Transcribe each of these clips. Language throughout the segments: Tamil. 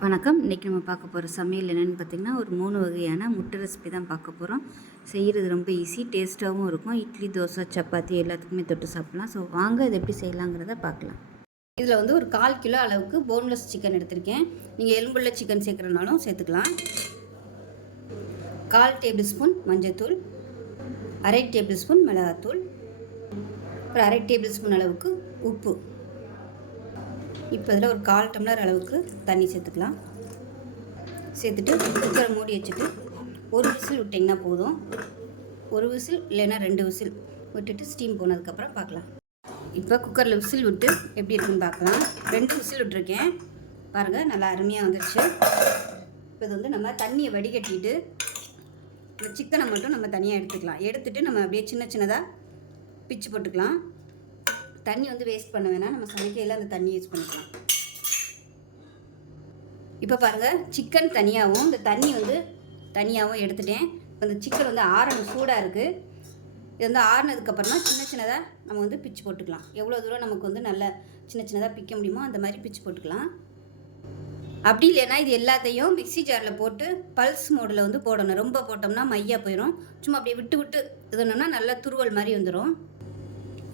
வணக்கம். இன்றைக்கி நம்ம பார்க்க போகிற சமையல் என்னென்னு பார்த்திங்கன்னா ஒரு மூணு வகையான முட்டை ரெசிபி தான் பார்க்க போகிறோம் செய்கிறது ரொம்ப ஈஸி டேஸ்ட்டாகவும் இருக்கும். இட்லி தோசை சப்பாத்தி எல்லாத்துக்குமே தொட்டு சாப்பிட்லாம். ஸோ வாங்க இது எப்படி செய்யலாங்கிறத பார்க்கலாம். இதில் வந்து ஒரு கால் கிலோ அளவுக்கு போன்லெஸ் சிக்கன் எடுத்திருக்கேன். நீங்கள் எலும்புள்ள சிக்கன் சேர்க்குறனாலும் சேர்த்துக்கலாம். கால் டேபிள் ஸ்பூன் மஞ்சத்தூள் அரை டேபிள் ஸ்பூன் மிளகாத்தூள் அப்புறம் அரை டேபிள் ஸ்பூன் அளவுக்கு உப்பு. இப்போ இதில் ஒரு கால் டம்ளர் அளவுக்கு தண்ணி சேர்த்துக்கலாம். சேர்த்துட்டு குக்கரை மூடி வச்சுட்டு ஒரு விசில் விட்டிங்கன்னா போதும். ஒரு விசில் இல்லைன்னா ரெண்டு விசில் விட்டுட்டு ஸ்டீம் போனதுக்கப்புறம் பார்க்கலாம். இப்போ குக்கரில் விசில் விட்டு எப்படி இருக்குன்னு பார்க்கலாம். ரெண்டு விசில் விட்டுருக்கேன். பாருங்கள் நல்லா அருமையாக வந்துருச்சு. இப்போ இது வந்து நம்ம தண்ணியை வடிகட்டிட்டு இந்த சிக்கனை மட்டும் நம்ம தனியாக எடுத்துக்கலாம். எடுத்துகிட்டு நம்ம அப்படியே சின்ன சின்னதாக பிச்சு போட்டுக்கலாம். தண்ணி வந்து வேஸ்ட் பண்ண வேணாம். நம்ம சமைக்கையில் அந்த தண்ணி யூஸ் பண்ணிக்கலாம். இப்போ பாருங்கள் சிக்கன் தனியாகவும் இந்த தண்ணி வந்து தனியாகவும் எடுத்துட்டேன். இப்போ இந்த சிக்கன் வந்து ஆறணும் சூடாக இருக்குது இது வந்து ஆறுனதுக்கப்புறமா சின்ன சின்னதாக நம்ம வந்து பிச்சு போட்டுக்கலாம். எவ்வளோ தூரம் நமக்கு வந்து நல்ல சின்ன சின்னதாக பிக்க முடியுமோ அந்த மாதிரி பிச்சு போட்டுக்கலாம். அப்படி இல்லைன்னா இது எல்லாத்தையும் மிக்ஸி ஜாரில் போட்டு பல்ஸ் மோடில் வந்து போடணும். ரொம்ப போட்டோம்னா மையாக போயிடும் சும்மா அப்படியே விட்டு விட்டு இதுனா நல்லா துருவல் மாதிரி வந்துடும்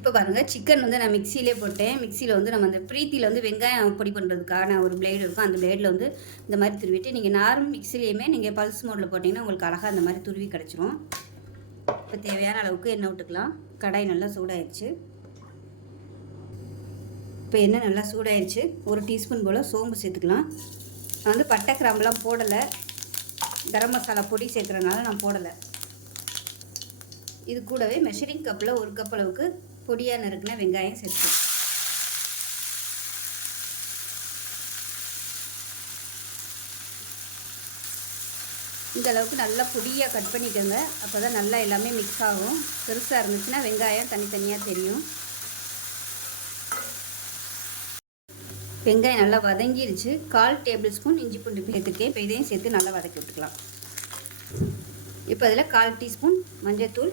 இப்போ பாருங்கள் சிக்கன் வந்து நான் மிக்சியிலே போட்டேன். மிக்சியில் வந்து நம்ம அந்த ப்ரீத்தியில் வந்து வெங்காயம் பொடி பண்ணுறதுக்கான ஒரு பிளேடு இருக்கும். அந்த பிளேடில் வந்து இந்த மாதிரி துருவிட்டு நீங்கள் நார்மல் மிக்சிலையுமே நீங்கள் பல்ஸ் மோடில் போட்டிங்கன்னா உங்களுக்கு அழகாக அந்த மாதிரி துருவி கிடச்சிரும். இப்போ தேவையான அளவுக்கு எண்ணெய் விட்டுக்கலாம். கடாய் நல்லா சூடாயிடுச்சு இப்போ எண்ணெய் நல்லா சூடாயிருச்சு. ஒரு டீஸ்பூன் போல் சோம்பு சேர்த்துக்கலாம். நான் வந்து பட்டை கிராம்பெலாம் போடலை. கரம் மசாலா பொடி சேர்க்குறதுனால நான் போடலை. இது கூடவே மெஷரிங் கப்பில் ஒரு கப் அளவுக்கு பொடியாக நறுக்கின வெங்காயம் சேர்த்து இந்த அளவுக்கு நல்லா பொடியாக கட் பண்ணிக்கோங்க. அப்போ தான் நல்லா எல்லாமே மிக்ஸ் ஆகும். பெருசாக இருந்துச்சுன்னா வெங்காயம் தனித்தனியாக தெரியும். வெங்காயம் நல்லா வதங்கிருச்சு. கால் டேபிள் ஸ்பூன் இஞ்சி பூண்டு சேர்த்துருக்கேன் இப்போ இதையும் சேர்த்து நல்லா வதக்கி விட்டுக்கலாம். இப்போ அதில் கால் டீஸ்பூன் மஞ்சள் தூள்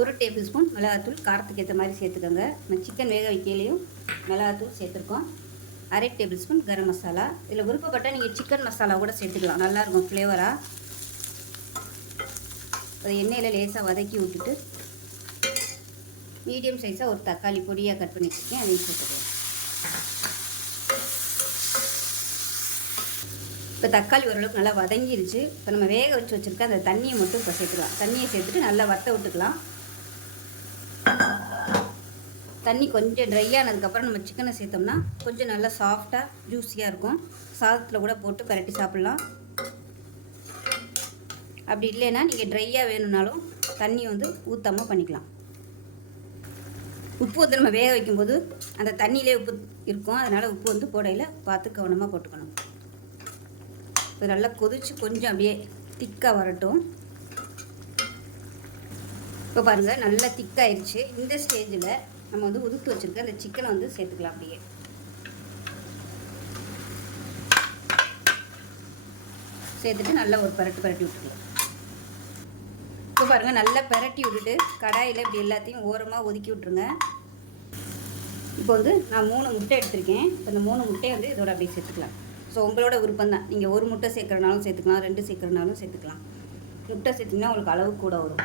ஒரு டேபிள் ஸ்பூன் மிளகாத்தூள் காரத்துக்கு ஏற்ற மாதிரி சேர்த்துக்கோங்க. நம்ம சிக்கன் வேக வைக்கலையும் மிளகாத்தூள் சேர்த்துருக்கோம். அரை டேபிள் ஸ்பூன் கரம் மசாலா. இதில் விருப்பப்பட்டால் நீங்கள் சிக்கன் மசாலா கூட சேர்த்துக்கலாம். நல்லாயிருக்கும் ஃப்ளேவராக அதை எண்ணெயில் லேசாக வதக்கி விட்டுட்டு மீடியம் சைஸாக ஒரு தக்காளி பொடியாக கட் பண்ணி வச்சுருக்கேன். அதையும் சேர்த்துக்கலாம். இப்போ தக்காளி ஓரளவுக்கு நல்லா வதங்கிருச்சு. இப்போ நம்ம வேக வச்சு வச்சுருக்க அந்த தண்ணியை மட்டும் இப்போ சேர்த்துக்கலாம். தண்ணியை சேர்த்துட்டு நல்லா வத்த விட்டுக்கலாம். தண்ணி கொஞ்சம் ட்ரை ஆனதுக்கப்புறம் நம்ம சிக்கனை சேர்த்தோம்னா கொஞ்சம் நல்லா சாஃப்டாக ஜூஸியாக இருக்கும். சாதத்தில் கூட போட்டு பரட்டி சாப்பிட்லாம். அப்படி இல்லைன்னா நீங்கள் ட்ரையாக வேணும்னாலும் தண்ணி வந்து ஊற்றாமல் பண்ணிக்கலாம். உப்பு வந்து நம்ம வேக வைக்கும்போது அந்த தண்ணியிலே உப்பு இருக்கும். அதனால் உப்பு வந்து போடையில் பார்த்து கவனமாக போட்டுக்கணும். இது நல்லா கொதித்து கொஞ்சம் அப்படியே திக்காக வரட்டும். இப்போ பாருங்கள் நல்லா திக்காயிருச்சு இந்த ஸ்டேஜில் நம்ம வந்து உதுத்து வச்சுருக்க அந்த சிக்கனை வந்து சேர்த்துக்கலாம் அப்படியே. சேர்த்துட்டு நல்லா ஒரு பரட்டு பரட்டி விட்டுக்கலாம். இப்போ பாருங்கள் நல்லா பரட்டி விட்டுட்டு கடாயில் இப்படி எல்லாத்தையும் ஓரமாக ஒதுக்கி விட்ருங்க இப்போ வந்து நான் மூணு முட்டை எடுத்திருக்கேன். இப்போ இந்த மூணு முட்டையை வந்து இதோட அப்படியே சேர்த்துக்கலாம். ஸோ உங்களோட விருப்பம் தான். நீங்கள் ஒரு முட்டை சேர்க்குறனாலும் சேர்த்துக்கலாம் ரெண்டு சேர்க்குறனாலும் சேர்த்துக்கலாம். முட்டை சேர்த்திங்கன்னா உங்களுக்கு அளவு கூட வரும்.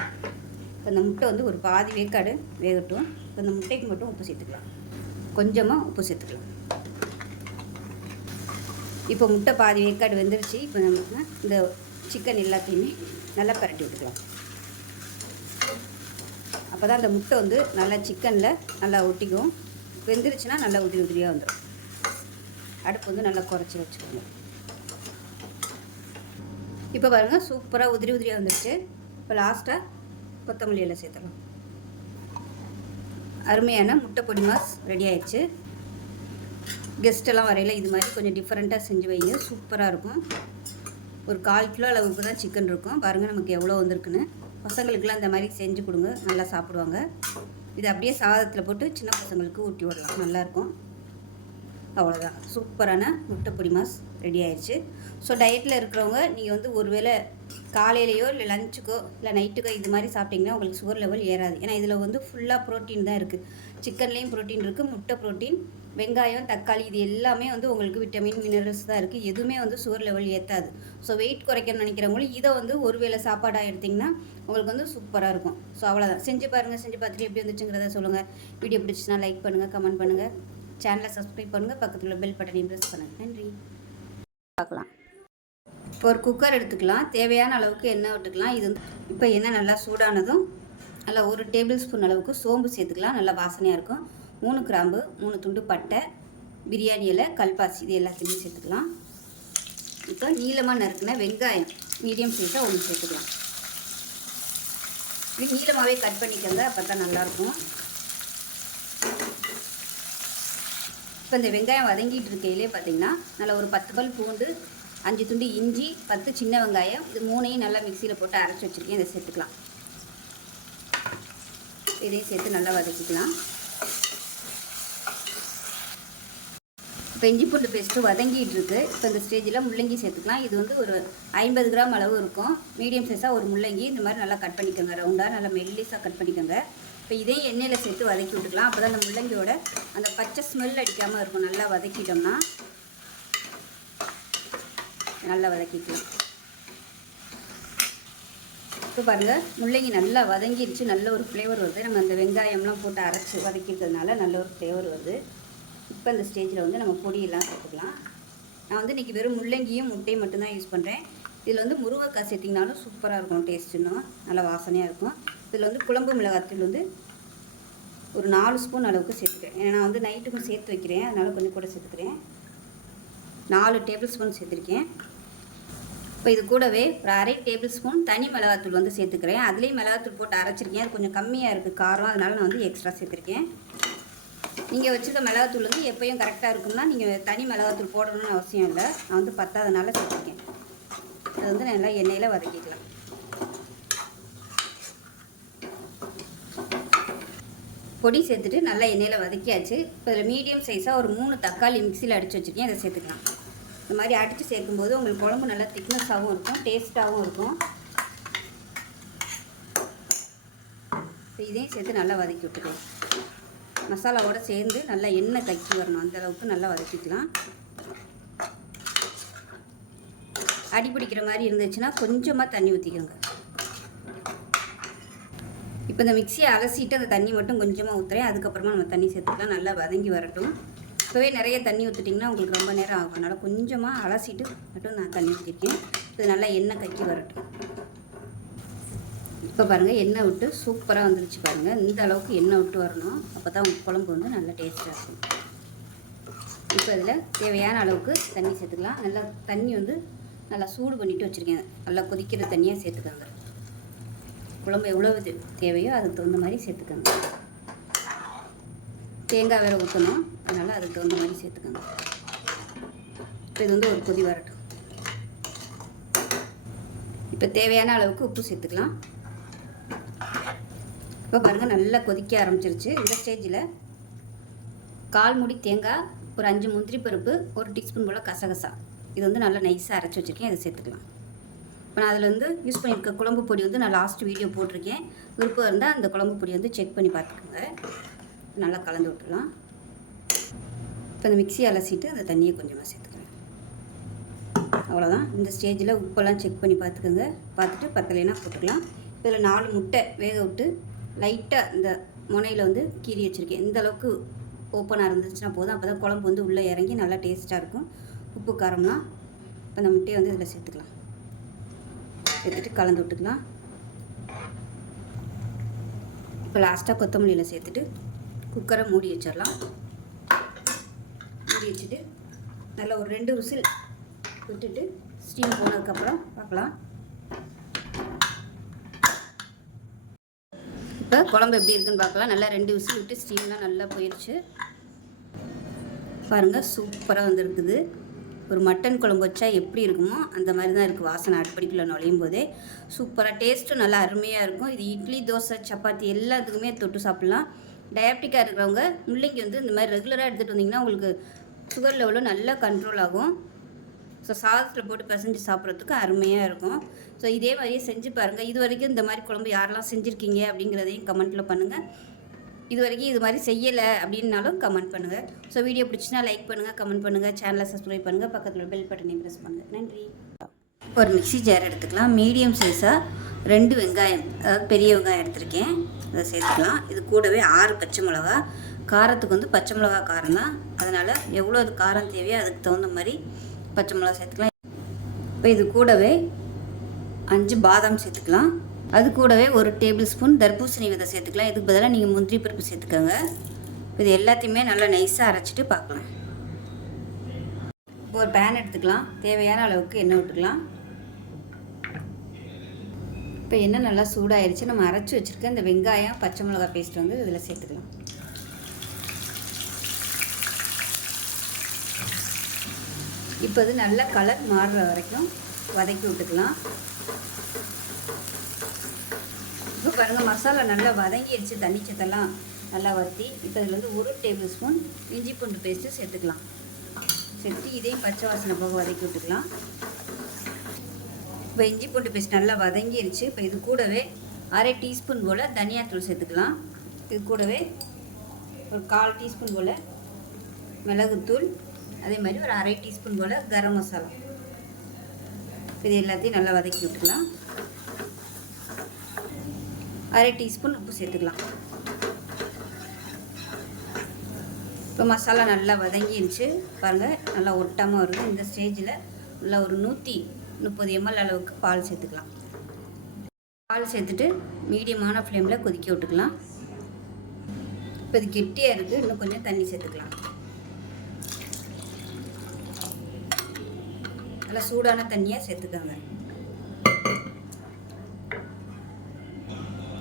இப்போ இந்த முட்டை வந்து ஒரு பாதி வேக்காடு வேகட்டும். இப்போ இந்த முட்டைக்கு மட்டும் உப்பு சேர்த்துக்கலாம். கொஞ்சமாக உப்பு சேர்த்துக்கலாம். இப்போ முட்டை பாதி வேக்காடு வெந்துருச்சு. இப்போ நம்ம இந்த சிக்கன் எல்லாத்தையுமே நல்லா பரட்டி விட்டுக்கலாம். அப்போ தான் அந்த முட்டை வந்து நல்லா சிக்கனில் நல்லா ஒட்டிக்கும். வெந்துருச்சுன்னா நல்லா உதிரி உதிரியாக வந்துடும் அடுப்பு வந்து நல்லா குறைச்சி வச்சுக்கோங்க. இப்போ பாருங்கள் சூப்பராக உதிரி உதிரியாக வந்துருச்சு. இப்போ லாஸ்ட்டாக கொத்தமல்லி எல்லாம் சேர்த்துலாம் அருமையான முட்டை பொடி மாஸ் ரெடி ஆயிடுச்சு. கெஸ்ட்டெல்லாம் வரையில் இது மாதிரி கொஞ்சம் டிஃப்ரெண்ட்டாக செஞ்சு வைங்க. சூப்பராக இருக்கும். ஒரு கால் கிலோ அளவுக்கு தான் சிக்கன் இருக்கும். பாருங்கள் நமக்கு எவ்வளோ வந்திருக்குன்னு. பசங்களுக்குலாம் இந்த மாதிரி செஞ்சு கொடுங்க. நல்லா சாப்பிடுவாங்க. இது அப்படியே சாதத்தில் போட்டு சின்ன பசங்களுக்கு ஊட்டி விடலாம். நல்லாயிருக்கும் அவ்வளோதான் சூப்பரான முட்டை பொடி மாஸ். ரெடி ஆயிடுச்சு ஸோ டயட்டில் இருக்கிறவங்க நீங்கள் வந்து ஒருவேளை காலையிலையோ இல்லை லஞ்சுக்கோ இல்லை நைட்டுக்கோ இது மாதிரி சாப்பிட்டிங்கன்னா உங்களுக்கு சுகர் லெவல் ஏறாது. ஏன்னா இதில் வந்து ஃபுல்லாக ப்ரோட்டீன் தான் இருக்குது சிக்கன்லேயும் ப்ரோட்டீன் இருக்குது முட்டை ப்ரோட்டீன் வெங்காயம் தக்காளி இது எல்லாமே வந்து உங்களுக்கு விட்டமின் மினரல்ஸ் தான் இருக்குது எதுவுமே வந்து சுகர் லெவல் ஏற்றாது ஸோ வெயிட் குறைக்கணும்னு நினைக்கிறவங்களும் இதை வந்து ஒரு வேளை சாப்பாடாக எடுத்திங்கன்னா உங்களுக்கு வந்து சூப்பராக இருக்கும். ஸோ அவ்வளோதான் செஞ்சு பாருங்கள் செஞ்சு பார்த்துட்டு எப்படி வந்துச்சுங்கிறத சொல்லுங்கள் வீடியோ பிடிச்சிச்சுன்னா லைக் பண்ணுங்கள் கமெண்ட் பண்ணுங்கள் சேனலை சப்ஸ்கிரைப் பண்ணுங்கள் பக்கத்தில் பெல் பட்டனையும் ப்ரெஸ் பண்ணுங்கள் நன்றி. பார்க்கலாம். இப்போ ஒரு குக்கர் எடுத்துக்கலாம். தேவையான அளவுக்கு எண்ணெய் விட்டுக்கலாம். இது வந்து இப்போ எண்ணெய் நல்லா சூடானதும் நல்லா ஒரு டேபிள் ஸ்பூன் அளவுக்கு சோம்பு சேர்த்துக்கலாம். நல்லா வாசனையாக இருக்கும். மூணு கிராம்பு மூணு துண்டு பட்டை பிரியாணி இலை கல்பாசி இது எல்லாத்தையுமே சேர்த்துக்கலாம். இப்போ நீளமாக நறுக்கின வெங்காயம் மீடியம் சைஸாக ஒன்று சேர்த்துக்கலாம். இது நீளமாகவே கட் பண்ணிக்கோங்க அப்போ தான் நல்லாயிருக்கும் இப்போ இந்த வெங்காயம் வதங்கிட்டு இருக்கையிலே பார்த்தீங்கன்னா நல்லா ஒரு பத்து பல் பூண்டு அஞ்சு துண்டு இஞ்சி பத்து சின்ன வெங்காயம் இது மூணையும் நல்லா மிக்சியில் போட்டு அரைச்சி வச்சுருக்கேன். இதை சேர்த்துக்கலாம். இதையும் சேர்த்து நல்லா வதக்கிக்கலாம். இப்போ இஞ்சி பூண்டு பேஸ்ட்டு வதங்கிட்டு இருக்கு இப்போ இந்த ஸ்டேஜில் முள்ளங்கி சேர்த்துக்கலாம். இது வந்து ஒரு ஐம்பது கிராம் அளவு இருக்கும். மீடியம் சைஸாக ஒரு முள்ளங்கி இந்த மாதிரி நல்லா கட் பண்ணிக்கோங்க. ரவுண்டாக நல்லா மெல்லிஸாக கட் பண்ணிக்கோங்க. இப்போ இதையும் எண்ணெயில் சேர்த்து வதக்கி விட்டுக்கலாம். அப்போ தான் அந்த முள்ளங்கியோட அந்த பச்சை ஸ்மெல் அடிக்காமல் இருக்கும். நல்லா வதக்கிட்டோம்னா நல்லா வதக்கிக்கலாம். இப்போ பாருங்கள் முள்ளங்கி நல்லா வதங்கிடுச்சு நல்ல ஒரு ஃப்ளேவர் வருது. நம்ம அந்த வெங்காயம்லாம் போட்டு அரைச்சி வதக்கிக்கிறதுனால நல்ல ஒரு ஃப்ளேவர் வருது. இப்போ அந்த ஸ்டேஜில் வந்து நம்ம பொடியெல்லாம் சேர்த்துக்கலாம். நான் வந்து இன்றைக்கி வெறும் முள்ளங்கியும் முட்டையும் மட்டும்தான் யூஸ் பண்ணுறேன் இதில் வந்து முருங்கைக்காய் சேர்த்திங்கனாலும் சூப்பராக இருக்கும். டேஸ்ட் நல்லா வாசனையாக இருக்கும். இதில் வந்து குழம்பு மிளகாத்தூள் வந்து ஒரு நாலு ஸ்பூன் அளவுக்கு சேர்த்துக்கிறேன். ஏன்னா நான் வந்து நைட்டுக்கும் சேர்த்து வைக்கிறேன். அதனால் கொஞ்சம் கூட சேர்த்துக்கிறேன். நாலு டேபிள் ஸ்பூன் சேர்த்துருக்கேன். இப்போ இது கூடவே ஒரு அரை டேபிள் ஸ்பூன் தனி மிளகாத்தூள் வந்து சேர்த்துக்கிறேன். அதுலேயும் மிளகாத்தூள் போட்டு அரைச்சிருக்கேன். அது கொஞ்சம் கம்மியாக இருக்குது காரம். அதனால் நான் வந்து எக்ஸ்ட்ரா சேர்த்துருக்கேன். நீங்கள் வச்சுருக்க மிளகாத்தூள் வந்து எப்பயும் கரெக்டாக இருக்கும்னா நீங்கள் தனி மிளகாத்தூள் போடணும்னு அவசியம் இல்லை. நான் வந்து பத்தாதனால சேர்த்துருக்கேன். அது வந்து நல்லா எண்ணெயில் வதக்கிக்கலாம். பொடி சேர்த்துட்டு நல்லா எண்ணெயில் வதக்கியாச்சு. இப்போ இதில் மீடியம் சைஸாக ஒரு மூணு தக்காளி மிக்சியில் அடித்து வச்சுருக்கேன். அதை சேர்த்துக்கலாம். இந்த மாதிரி அடித்து சேர்க்கும்போது உங்களுக்கு குழம்பு நல்லா திக்னஸாகவும் இருக்கும் டேஸ்ட்டாகவும் இருக்கும். இப்போ இதையும் சேர்த்து நல்லா வதக்கி விட்டுக்கலாம். மசாலாவோடு சேர்ந்து நல்லா எண்ணெய் கக்கி வரணும். அந்தளவுக்கு நல்லா வதக்கிக்கலாம் அடி பிடிக்கிற மாதிரி இருந்துச்சுன்னா கொஞ்சமாக தண்ணி ஊற்றிக்கோங்க இப்போ இந்த மிக்சியை அலசிட்டு அந்த தண்ணி மட்டும் கொஞ்சமாக ஊற்றுறேன். அதுக்கப்புறமா நம்ம தண்ணி சேர்த்துக்கலாம். நல்லா வதங்கி வரட்டும். இப்போவே நிறைய தண்ணி ஊற்றிட்டிங்கன்னா உங்களுக்கு ரொம்ப நேரம் ஆகும். அதனால் கொஞ்சமாக அலசிட்டு மட்டும் நான் தண்ணி ஊற்றிருக்கேன் இது நல்லா எண்ணெய் கக்கி வரட்டும். இப்போ பாருங்கள் எண்ணெய் விட்டு சூப்பராக வந்துருச்சு பாருங்கள் இந்த அளவுக்கு எண்ணெய் விட்டு வரணும். அப்போ தான் குழம்பு வந்து நல்லா டேஸ்ட்டாக இருக்கும். இப்போ இதில் தேவையான அளவுக்கு தண்ணி சேர்த்துக்கலாம். நல்லா தண்ணி வந்து நல்லா சூடு பண்ணிவிட்டு வச்சுருக்கேன். நல்லா கொதிக்கிற தண்ணியாக சேர்த்துக்கோங்க. குழம்பு எவ்வளோ தேவையோ அதுக்கு தகுந்த மாதிரி சேர்த்துக்கோங்க. தேங்காய் வேறு ஊற்றணும் அதனால் அதுக்கு தகுந்த மாதிரி சேர்த்துக்கோங்க. இப்போ இது வந்து ஒரு கொதி வரட்டும். இப்போ தேவையான அளவுக்கு உப்பு சேர்த்துக்கலாம். இப்போ பாருங்கள் நல்லா கொதிக்க ஆரம்பிச்சிருச்சு. இந்த ஸ்டேஜில் கால் முடி தேங்காய் ஒரு அஞ்சு முந்திரி பருப்பு ஒரு டீஸ்பூன் போல் கசகசா. இது வந்து நல்லா நைஸாக அரைச்சி வச்சுருக்கேன். இதை சேர்த்துக்கலாம். இப்போ நான் அதில் வந்து யூஸ் பண்ணியிருக்க குழம்பு பொடி வந்து நான் லாஸ்ட் வீடியோ போட்டிருக்கேன். விருப்பம் இருந்தால் அந்த குழம்பு பொடி வந்து செக் பண்ணி பார்த்துக்கோங்க. நல்லா கலந்து விட்டுலாம் இப்போ இந்த மிக்சி அலசிட்டு அந்த தண்ணியை கொஞ்சமாக சேர்த்துக்கலாம். அவ்வளோதான் இந்த ஸ்டேஜில் உப்பெல்லாம் செக் பண்ணி பார்த்துக்கோங்க. பார்த்துட்டு பத்தலைன்னா போட்டுக்கலாம். இதில் நாலு முட்டை வேக விட்டு லைட்டாக இந்த முனையில் வந்து கீறி வச்சுருக்கேன். இந்த அளவுக்கு ஓப்பனாக இருந்துச்சுன்னா போதும். அப்போ தான் குழம்பு வந்து உள்ளே இறங்கி நல்லா டேஸ்ட்டாக இருக்கும். உப்பு காரம்லாம் இப்போ அந்த முட்டையை வந்து இதில் சேர்த்துக்கலாம். எடுத்துகிட்டு கலந்து விட்டுக்கலாம். இப்போ லாஸ்ட்டாக கொத்தமல்லியில் சேர்த்துட்டு குக்கரை மூடி வச்சிடலாம். மூடி வச்சுட்டு நல்லா ஒரு ரெண்டு விசில் விட்டுட்டு ஸ்டீம் போனதுக்கப்புறம் பார்க்கலாம். இப்போ குழம்பு எப்படி இருக்குன்னு பார்க்கலாம். நல்லா ரெண்டு விசில் விட்டு ஸ்டீம்லாம் நல்லா போயிடுச்சு பாருங்கள் சூப்பராக வந்துருக்குது. ஒரு மட்டன் குழம்பு வச்சா எப்படி இருக்குமோ அந்த மாதிரி தான் இருக்குது வாசனை அடுப்படிக்குள்ளே நுழையும் போதே. சூப்பராக டேஸ்ட்டும் நல்லா அருமையாக இருக்கும். இது இட்லி தோசை சப்பாத்தி எல்லாத்துக்குமே தொட்டு சாப்பிட்லாம். டயபெட்டிக்காக இருக்கிறவங்க முள்ளங்கி வந்து இந்த மாதிரி ரெகுலராக எடுத்துகிட்டு வந்தீங்கன்னா உங்களுக்கு சுகர் லெவலும் நல்லா கண்ட்ரோல் ஆகும். ஸோ சாதத்தில் போட்டு பிசைஞ்சு சாப்பிட்றதுக்கு அருமையாக இருக்கும். ஸோ இதே மாதிரியே செஞ்சு பாருங்கள் இது வரைக்கும் இந்த மாதிரி குழம்பு யாரெல்லாம் செஞ்சுருக்கீங்க அப்படிங்கிறதையும் கமெண்ட்டில் பண்ணுங்கள் இது வரைக்கும் இது மாதிரி செய்யலை அப்படின்னாலும் கமெண்ட் பண்ணுங்கள் ஸோ வீடியோ பிடிச்சினா லைக் பண்ணுங்கள் கமெண்ட் பண்ணுங்கள் சேனலை சப்ஸ்கிரைப் பண்ணுங்கள் பக்கத்தில் பெல் பட்டனையும் ப்ரெஸ் பண்ணுங்கள் நன்றி. ஒரு மிக்ஸி ஜார் எடுத்துக்கலாம். மீடியம் சைஸாக ரெண்டு வெங்காயம் அதாவது பெரிய வெங்காயம் எடுத்திருக்கேன். அதை சேர்த்துக்கலாம். இது கூடவே ஆறு பச்சை மிளகா. காரத்துக்கு வந்து பச்சை மிளகா காரம் தான். அதனால் எவ்வளோ அது காரம் தேவையோ அதுக்கு தகுந்த மாதிரி பச்சை மிளகா சேர்த்துக்கலாம். இப்போ இது கூடவே அஞ்சு பாதாம் சேர்த்துக்கலாம். அது கூடவே ஒரு டேபிள் ஸ்பூன் தர்பூசணி விதை சேர்த்துக்கலாம். இதுக்கு பதிலாக நீங்கள் முந்திரி பருப்பு சேர்த்துக்கோங்க. இது எல்லாத்தையுமே நல்லா நைஸாக அரைச்சிட்டு பார்க்கலாம். இப்போ ஒரு பேன் எடுத்துக்கலாம். தேவையான அளவுக்கு எண்ணெய் விட்டுக்கலாம். இப்போ எண்ணெய் நல்லா சூடாயிருச்சு. நம்ம அரைச்சி வச்சுருக்க இந்த வெங்காயம் பச்சை மிளகாய் பேஸ்ட் வந்து இதில் சேர்த்துக்கலாம். இப்போ இது நல்ல கலர் மாறுற வரைக்கும் வதக்கி விட்டுக்கலாம். இப்போ பாருங்கள் மசாலா நல்லா வதங்கிடுச்சு தண்ணி சத்தெல்லாம் நல்லா வறுத்தி இப்போ இதில் வந்து ஒரு டேபிள் ஸ்பூன் இஞ்சி பூண்டு பேஸ்ட்டு சேர்த்துக்கலாம். சேர்த்து இதையும் பச்சை வாசனை போக வதக்கி விட்டுக்கலாம். இப்போ இஞ்சி பூண்டு பேஸ்ட் நல்லா வதங்கிடுச்சு இப்போ இது கூடவே அரை டீஸ்பூன் போல் தனியாத்தூள் சேர்த்துக்கலாம். இது கூடவே ஒரு கால் டீஸ்பூன் போல் மிளகுத்தூள் அதே மாதிரி ஒரு அரை டீஸ்பூன் போல் கரம் மசாலா. இது எல்லாத்தையும் நல்லா வதக்கி விட்டுக்கலாம். அரை டீஸ்பூன் உப்பு சேர்த்துக்கலாம். இப்போ மசாலா நல்லா வதங்கிருச்சு. பாருங்கள் நல்லா ஒட்டாமல் வருது. இந்த ஸ்டேஜில் நல்லா ஒரு நூற்றி முப்பது எம்எல் அளவுக்கு பால் சேர்த்துக்கலாம். பால் சேர்த்துட்டு மீடியமான ஃப்ளேமில் கொதிக்க விட்டுக்கலாம். இப்போ இது கெட்டியாக இருக்குது இன்னும் கொஞ்சம் தண்ணி சேர்த்துக்கலாம். நல்லா சூடான தண்ணியாக சேர்த்துக்கோங்க.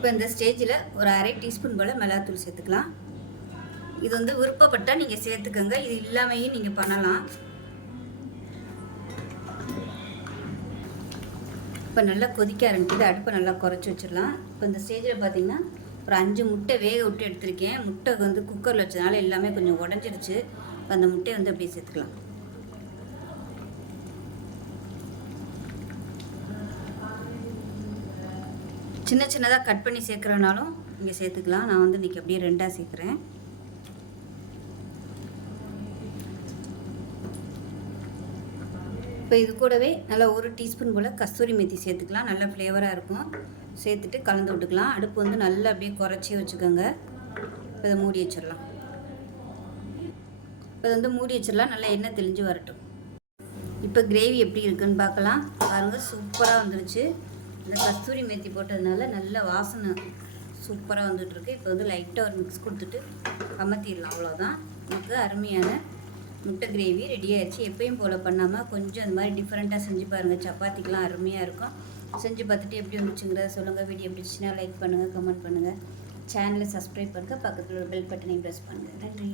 இப்போ இந்த ஸ்டேஜில் ஒரு அரை டீஸ்பூன் போல் மிளகாத்தூள் சேர்த்துக்கலாம். இது வந்து விருப்பப்பட்டால் நீங்கள் சேர்த்துக்கோங்க. இது இல்லாமையும் நீங்கள் பண்ணலாம். இப்போ நல்லா கொதிக்க ஆரம்பிக்குது. அடுப்பை நல்லா குறைச்சி வச்சிடலாம். இப்போ இந்த ஸ்டேஜில் பார்த்தீங்கன்னா ஒரு அஞ்சு முட்டை வேக விட்டு எடுத்திருக்கேன். முட்டை வந்து குக்கரில் வச்சதுனால எல்லாமே கொஞ்சம் உடஞ்சிருச்சு. இப்போ அந்த முட்டையை வந்து அப்படியே சேர்த்துக்கலாம். சின்ன சின்னதாக கட் பண்ணி சேர்க்குறனாலும் இங்கே சேர்த்துக்கலாம். நான் வந்து இன்றைக்கி அப்படியே ரெண்டாக சேர்க்குறேன். இப்போ இது கூடவே நல்லா ஒரு டீஸ்பூன் போல் கஸ்தூரி மெத்தி சேர்த்துக்கலாம். நல்லா ஃப்ளேவராக இருக்கும். சேர்த்துட்டு கலந்து விட்டுக்கலாம். அடுப்பு வந்து நல்லா அப்படியே குறைச்சி வச்சுக்கோங்க. இப்போ இதை மூடி வச்சிடலாம். இப்போ இதை வந்து மூடி வச்சிடலாம். நல்லா எண்ணெய் தெளிஞ்சு வரட்டும். இப்போ கிரேவி எப்படி இருக்குன்னு பார்க்கலாம். பாருங்கள் சூப்பராக வந்துருச்சு. இந்த கஸ்தூரி மேத்தி போட்டதுனால நல்ல வாசனை சூப்பராக வந்துட்டுருக்கு. இப்போ வந்து லைட்டாக ஒரு மிக்ஸ் கொடுத்துட்டு அமர்த்திடலாம் அவ்வளோதான் நமக்கு அருமையான முட்டை கிரேவி ரெடி ஆயிடுச்சு. எப்பயும் போல் பண்ணாமல் கொஞ்சம் அந்த மாதிரி டிஃப்ரெண்ட்டாக செஞ்சு பாருங்கள் சப்பாத்திக்கெலாம் அருமையாக இருக்கும். செஞ்சு பார்த்துட்டு எப்படி வந்துச்சுங்கிறத சொல்லுங்கள் வீடியோ பிடிச்சின்னா லைக் பண்ணுங்கள் கமெண்ட் பண்ணுங்கள் சேனலை சப்ஸ்கிரைப் பண்ணுங்கள் பக்கத்தில் ஒரு பெல் பட்டனை ப்ரெஸ் பண்ணுங்கள் நன்றி.